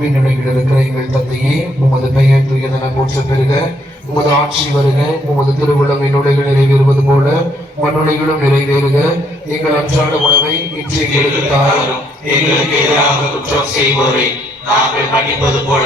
விண்ணுலகில் இருக்கிற எங்கள் தந்தையே உமது பெயர் துயதன போற்ற பெறுக உமது ஆட்சி வருக உமது திருவிழம் என்னுடைகள் நிறைவேறுவது போல மண்ணுலைகளும் நிறைவேறுக. எங்கள் அன்றாட உணவை இன்று எங்களுக்கு தாரும். எங்களுக்கு எதிராக குற்றம் செய்வோரை நாங்கள் மன்னிப்பது போல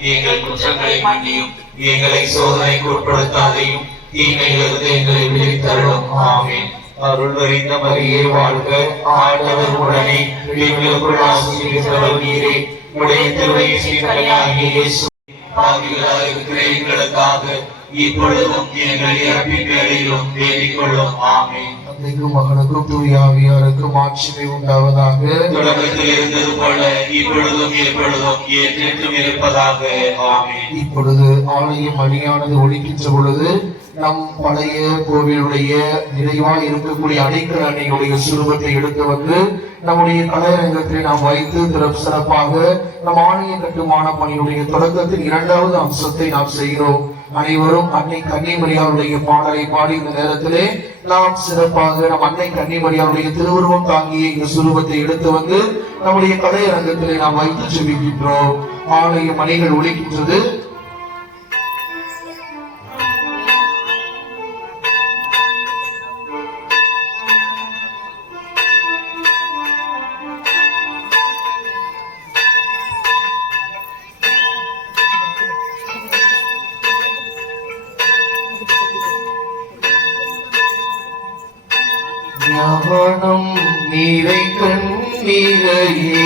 எங்கள் குற்றங்களை மன்னியும். எங்களை சோதனைக்கு உட்படுத்தாதையும் தீமையிலிருந்து எங்களை விடுவித்தருளும். ஆமேன். அருள் நிறைந்த மரியே வாழ்க. ஆண்டவர் உடனே எங்களுக்குள் ஆசிரியர் நீரே. உடைய திருவயிற்றின் கனியாகிய இயேசு பாவிகளாக இருக்கிற எங்களுக்காக இப்பொழுதும் எங்கள் இறப்பின் வேலையிலும் வேண்டிக் கொள்ளும் ஆமென். தந்தைக்கும் மகனுக்கும் தூய ஆவியாருக்கும் ஆட்சிமை உண்டாவதாக. தொடக்கத்தில் இருந்தது போல இப்பொழுதும் எப்பொழுதும் என்றென்றும் இருப்பதாக. ஆமென். இப்பொழுது ஆலயம் அணியானது ஒழிக்கின்ற பொழுது நம் பழைய கோவிலுடைய நிறைவாக இருக்கக்கூடிய அடைக்கல அன்னையுடைய சுரூபத்தை எடுத்து வந்து நம்முடைய கலையரங்கத்தை நாம் வைத்து சிறப்பாக நம் ஆணைய கட்டுமான பணியுடைய தொடக்கத்தின் இரண்டாவது அம்சத்தை நாம் செய்கிறோம். அனைவரும் அன்னை கன்னிமரியாருடைய பாடலை பாடி இந்த நேரத்திலே நாம் சிறப்பாக நம் அன்னை கன்னிமரியாருடைய திருவுருவம் தாங்கிய இந்த சுரூபத்தை எடுத்து வந்து நம்முடைய கலையரங்கத்திலே நாம் வைத்து செவிக்கின்றோம் ஆலய மணிகள் ஒழிக்கின்றது ஞானம் நீரை கண்ணீரையே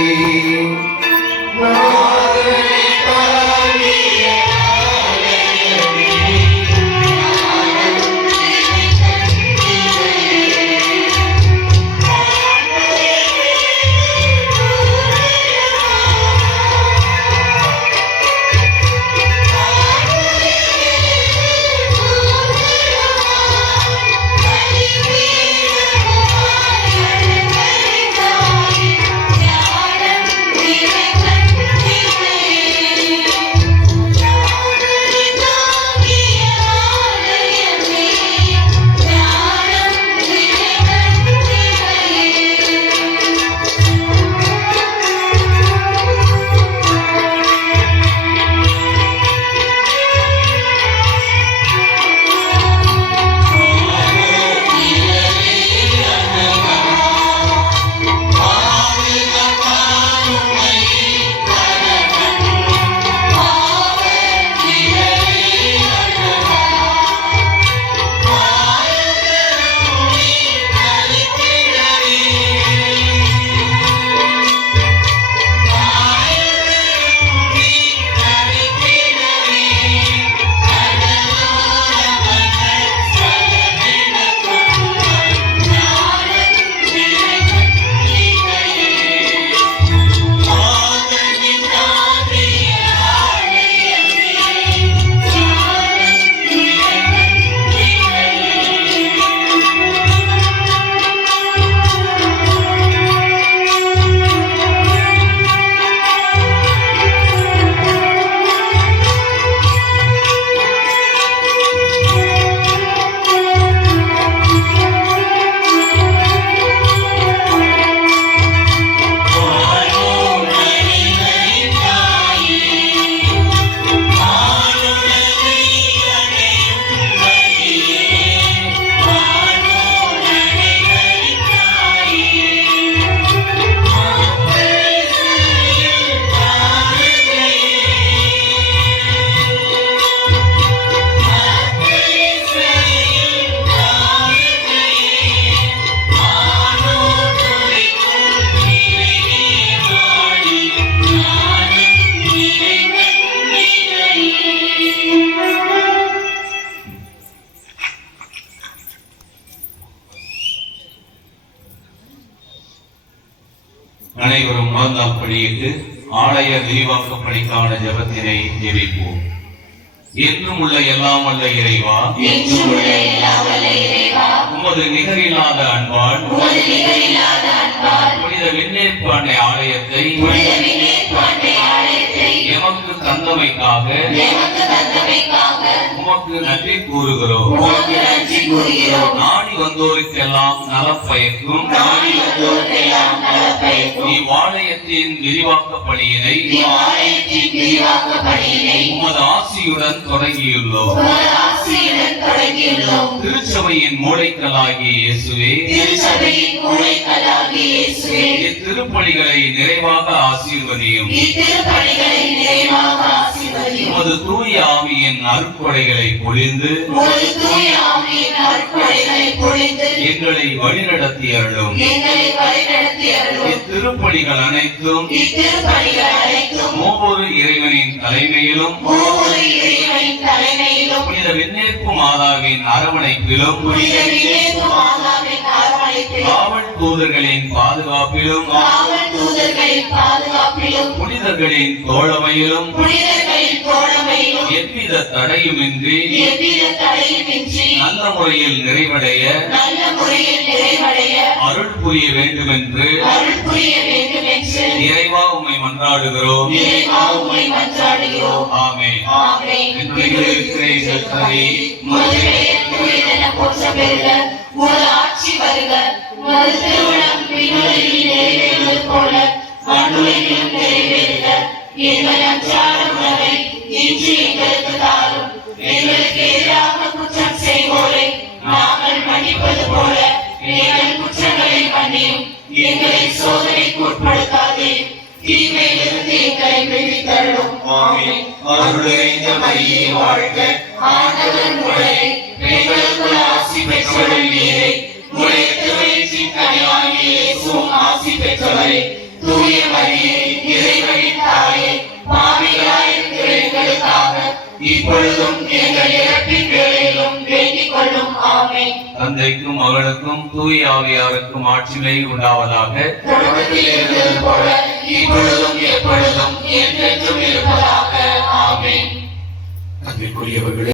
அனைவரும் மாந்தாம் படியிட்டு ஆலய விரிவாக்க பணிக்கான ஜெபத்தினை ஜெபிப்போம். என்றும் உள்ள எல்லாம் வல்ல இறைவா. என்றும் உள்ள எல்லாம் வல்ல இறைவா, உமது நிகரில்லாத அன்பால். உமது நிகரில்லாத அன்பால், புனித விண்ணேற்பாண்டை ஆலயத்தை. புனித விண்ணேற்பாட்டை ஆலயத்தை. எமக்கு தந்தமைக்காக. எமக்கு தந்தமைக்காக. உமக்கு நன்றி கூறுகிறோம். உமக்கு நன்றி கூறுகிறோம். வந்தோருக்கெல்லாம் நலப்பயக்கும். நாடி வந்தோருக்கெல்லாம் நலப்பயக்கும். இவ்வாலயத்தின் விரிவாக்க பணியினை இவ்வாலயத்தின் இல்லத்தின் விரிவாக்க பணியினை உமது ஆசியுடன் தொடங்கியுள்ளோம். திருச்சபையின் மூளைக்கலாகிய இயேசுவே. இத்திருப்பணிகளை நிறைவாக ஆசீர்வதியும். உமது தூய ஆவியின் அருட்கொடைகளை பொழிந்து எங்களை வழிநடத்தி அருளும். இத்திருப்பணிகள் அனைத்தும் ஒவ்வொரு இறைவனின் தலைமையிலும் புனித விண்ணேற்பு மாதாவின் அரவணைப்பிலும் புனித காவல் தூதர்களின் பாதுகாப்பிலும் புனிதர்களின் தோழமையிலும் புனிதர்களின் தோழமையிலும் எவ்வித தடையுமின்றி நல்ல முறையில் நிறைவடைய நல்ல முறையில் நிறைவடைய அருள் புரிய வேண்டுமென்று அருள் புரிய வேண்டும் என்று இறைவா உம்மை மன்றாடுகிறோம். இறைவா உம்மை மன்றாடுகிறோம். ஆமே தந்தையே, உமது ஆட்சி வருக. உமது திருவிழம் விண்ணுலகில் நிறைவேறுவது போல மண்ணுலகிலும் நிறைவேறுக. எங்கள் அன்றாட எங்களை சோதனைக்கு உட்படுத்தாதே தீமையிலிருந்து எங்களை விடுவித்தருளும். ஆமென். அருளிறைந்த மரியே வாழ்க. ஆண்டவர் உடனே எங்களுக்குள் ஆசி பெற்றவள் நீரே உடைய திருவயிற்றின் கனியாகிய இயேசுவும் ஆசி பெற்றவரே. தூய மரியே இறைவனின் தாயே பாவிகளாயிருக்கிற எங்களுக்காக இப்பொழுதும் தந்தைக்கும் மகனுக்கும் தூய ஆவியாருக்கும் ஆட்சிமை உண்டாவதாக. இப்பொழுதும் எப்பொழுதும் என்றென்றும் இருப்பதாக. அன்பிற்குரியவர்களே